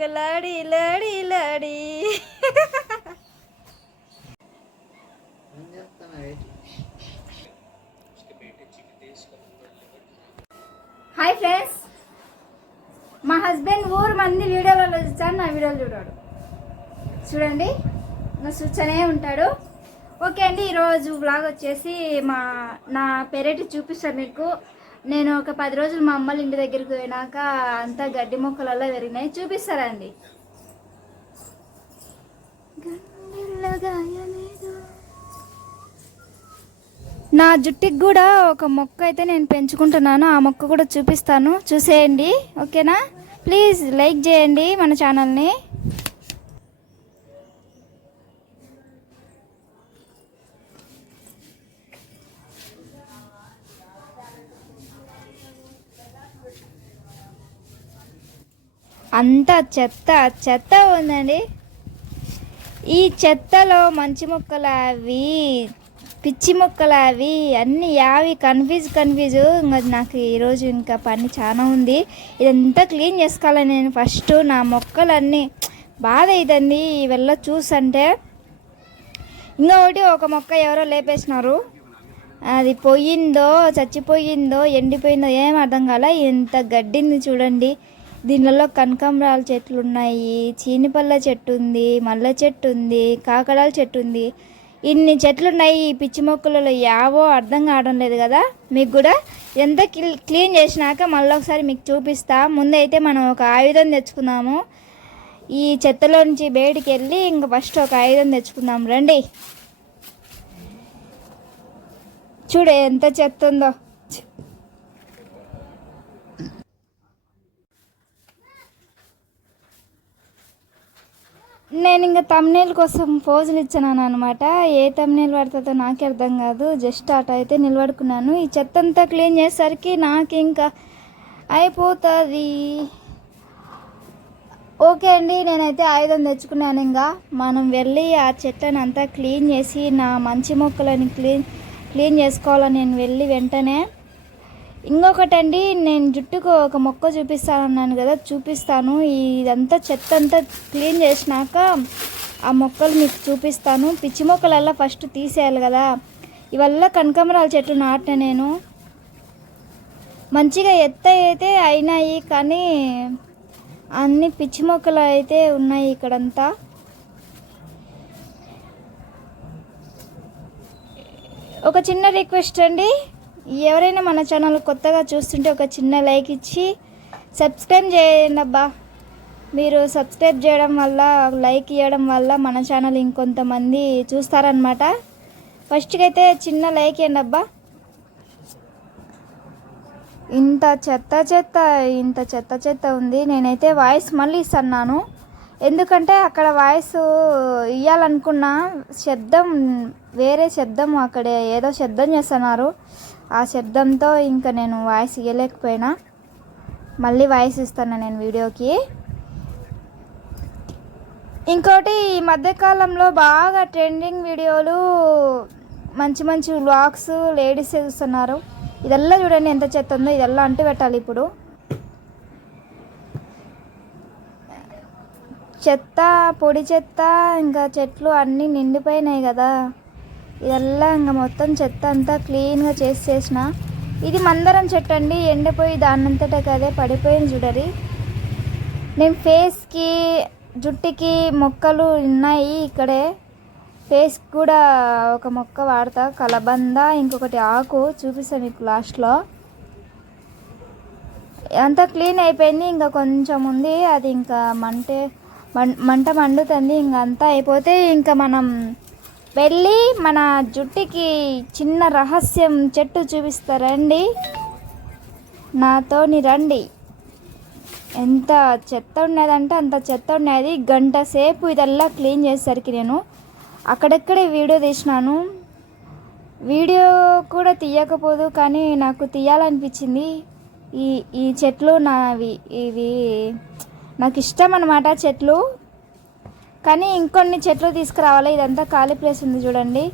లాడి లాడి లాడి. Hi friends. మా husband ఊరు మంది వీడియోలలో చూస్తాను నా వీడియోలు చూడాడు. చూడండి నా చూస్తూనే ఉంటాడు. ఓకే అండి ఈరోజు బ్లాగ్ వచ్చేసి మా నా పెరటి చూపిస్తాను మీకు. నేను ఒక పది రోజులు మా అమ్మల ఇంటి దగ్గరికి పోయినాక అంతా గడ్డి మొక్కలలో పెరిగినాయి. చూపిస్తారండి. అండి నా జుట్టుకి కూడా ఒక మొక్క అయితే నేను పెంచుకుంటున్నాను. ఆ మొక్క కూడా చూపిస్తాను. చూసేయండి. ఓకేనా? ప్లీజ్ లైక్ చేయండి మన ఛానల్ని. అంతా చెత్త చెత్త ఉందండి. ఈ చెత్తలో మంచి మొక్కలు అవి పిచ్చి మొక్కలు అవి అన్నీ యావి కన్ఫ్యూజ్ కన్ఫ్యూజ్. ఇంకా నాకు ఈరోజు ఇంకా పని చాలా ఉంది. ఇదంతా క్లీన్ చేసుకోవాలి నేను ఫస్ట్. నా మొక్కలన్నీ బాధ అవుతుంది ఇవల్ల చూసంటే ఇంకొకటి ఒక మొక్క ఎవరో లేపేసినారు. అది పోయిందో చచ్చిపోయిందో ఎండిపోయిందో ఏం అర్థం కాల. ఎంత గడ్డింది చూడండి. దీనిలో కనకాంబరాల చెట్లు ఉన్నాయి చీనిపల్ల చెట్టు ఉంది మల్ల చెట్టు ఉంది కాకడాల చెట్టు ఉంది ఇన్ని చెట్లు ఉన్నాయి ఈ పిచ్చి మొక్కలలో యావో అర్థం కావడం లేదు కదా? మీకు కూడా ఎంత క్లీన్ చేసినాక మళ్ళీ ఒకసారి మీకు చూపిస్తా. ముందైతే మనం ఒక ఆయుధం తెచ్చుకుందాము. ఈ చెత్తలో నుంచి బయటికి వెళ్ళి ఇంకా ఫస్ట్ ఒక ఆయుధం తెచ్చుకుందాం. రండి. చూడు ఎంత చెత్త ఉందో. నేను ఇంకా తమ్నేల్ కోసం పోజులు ఇచ్చినాను అనమాట ఏ తమ్నేల్ పడుతుందో నాకే అర్థం కాదు. జస్ట్ అటు అయితే నిలబడుకున్నాను. ఈ చెత్త అంతా క్లీన్ చేసేసరికి నాకు ఇంకా అయిపోతుంది. ఓకే అండి నేనైతే ఆయుధం తెచ్చుకున్నాను ఇంకా. మనం వెళ్ళి ఆ చెట్లను అంతా క్లీన్ చేసి నా మంచి మొక్కలని క్లీన్ క్లీన్ చేసుకోవాలని నేను వెళ్ళి వెంటనే ఇంకొకటండి నేను జుట్టుకు ఒక మొక్క చూపిస్తానన్నాను కదా చూపిస్తాను. ఇదంతా చెత్త అంతా క్లీన్ చేసినాక ఆ మొక్కలు మీకు చూపిస్తాను. పిచ్చి మొక్కలల్లా ఫస్ట్ తీసేయాలి కదా. ఇవల్ల కనకమరాల చెట్లు నాటిన నేను. మంచిగా ఎత్త అయితే అయినాయి కానీ అన్ని పిచ్చి మొక్కలు అయితే ఉన్నాయి ఇక్కడంతా. ఒక చిన్న రిక్వెస్ట్ అండి. ఎవరైనా మన ఛానల్ కొత్తగా చూస్తుంటే ఒక చిన్న లైక్ ఇచ్చి సబ్స్క్రైబ్ చేయండి అబ్బా. మీరు సబ్స్క్రైబ్ చేయడం వల్ల లైక్ ఇవ్వడం వల్ల మన ఛానల్ ఇంకొంతమంది చూస్తారనమాట ఫస్ట్కి అయితే చిన్న లైక్ ఇవ్వండి అబ్బా. ఇంత చెత్త చెత్త ఇంత చెత్త చెత్త ఉంది. నేనైతే వాయిస్ మళ్ళీ ఇస్తున్నాను. ఎందుకంటే అక్కడ వాయిస్ ఇవ్వాలనుకున్న శబ్దం వేరే శబ్దం అక్కడ ఏదో శబ్దం చేస్తున్నారు. ఆ శబ్దంతో ఇంకా నేను వాయిస్ ఇవ్వలేకపోయినా మళ్ళీ వాయిస్ ఇస్తాను నేను వీడియోకి. ఇంకోటి ఈ మధ్యకాలంలో బాగా ట్రెండింగ్ వీడియోలు మంచి మంచి వ్లాగ్స్ లేడీస్ చూస్తున్నారు. ఇదల్లా చూడండి ఎంత చెత్త ఉందో ఇదల్లా అంటు పెట్టాలి ఇప్పుడు. చెత్త పొడి చెత్త ఇంకా చెట్లు అన్నీ నిండిపోయినాయి కదా. ఇదల్లా ఇంకా మొత్తం చెత్త అంతా క్లీన్గా చేసేసిన ఇది మందరం చెట్టు అండి ఎండిపోయి దాన్నంతటా కదే పడిపోయింది చూడరి నేను ఫేస్కి జుట్టుకి మొక్కలు ఉన్నాయి ఇక్కడే. ఫేస్ కూడా ఒక మొక్క వాడతా కలబంద ఇంకొకటి ఆకు చూపిస్తాను మీకు లాస్ట్లో. అంతా క్లీన్ అయిపోయింది ఇంకా కొంచెం ఉంది అది ఇంకా మంటే మంట మండుతుంది ఇంకా అంతా అయిపోతే ఇంకా మనం వెళ్ళి మన జుట్టుకి చిన్న రహస్యం చెట్టు చూపిస్తారండి నాతోని రండి. ఎంత చెత్త ఉన్నదంటే అంత చెత్త ఉన్నది. గంట సేపు ఇదల్లా క్లీన్ చేసేసరికి నేను అక్కడక్కడే వీడియో తీసినాను. వీడియో కూడా తీయకపోదు కానీ నాకు తీయాలనిపించింది. ఈ ఈ చెట్లు నావి ఇవి నాకు ఇష్టం అనమాట చెట్లు. కానీ ఇంకొన్ని చెట్లు తీసుకురావాలి? ఇదంతా ఖాళీ ప్లేస్ ఉంది చూడండి.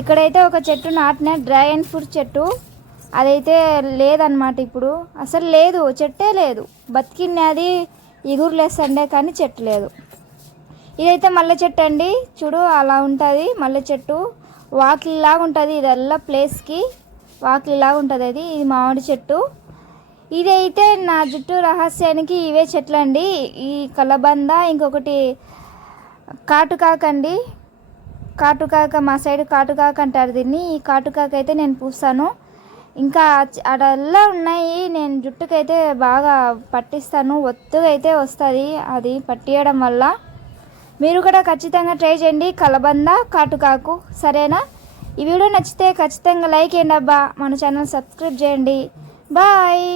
ఇక్కడైతే ఒక చెట్టు నాటిన డ్రాగన్ ఫ్రూట్ చెట్టు. అదైతే లేదనమాట ఇప్పుడు. అసలు లేదు చెట్టే లేదు. బతికినది ఇగురు లేస్తుండే కానీ చెట్టు లేదు. ఇదైతే మల్లె చెట్టు అండి. చూడు అలా ఉంటుంది మల్లె చెట్టు. వాకిలిలాగా ఉంటుంది ఇదల్లా ప్లేస్కి. వాకిలిలాగా ఉంటుంది అది. ఇది మామిడి చెట్టు. ఇదైతే నా జుట్టు రహస్యానికి ఇవే చెట్లు అండి ఈ కలబంద ఇంకొకటి కాటుకాక అండి కాటుకాక మా సైడ్ కాటుకాక అంటారు దీన్ని. ఈ కాటుకాక అయితే నేను పూస్తాను. ఇంకా అడల్లా ఉన్నాయి. నేను జుట్టుకైతే బాగా పట్టిస్తాను. ఒత్తుగా అయితే వస్తుంది. అది పట్టియడం వల్ల. మీరు కూడా ఖచ్చితంగా ట్రై చేయండి. కలబంద కాటుకాకు. సరేనా? ఈ వీడియో నచ్చితే ఖచ్చితంగా లైక్ చేయండి అబ్బా. మన ఛానల్ సబ్స్క్రైబ్ చేయండి. బాయ్!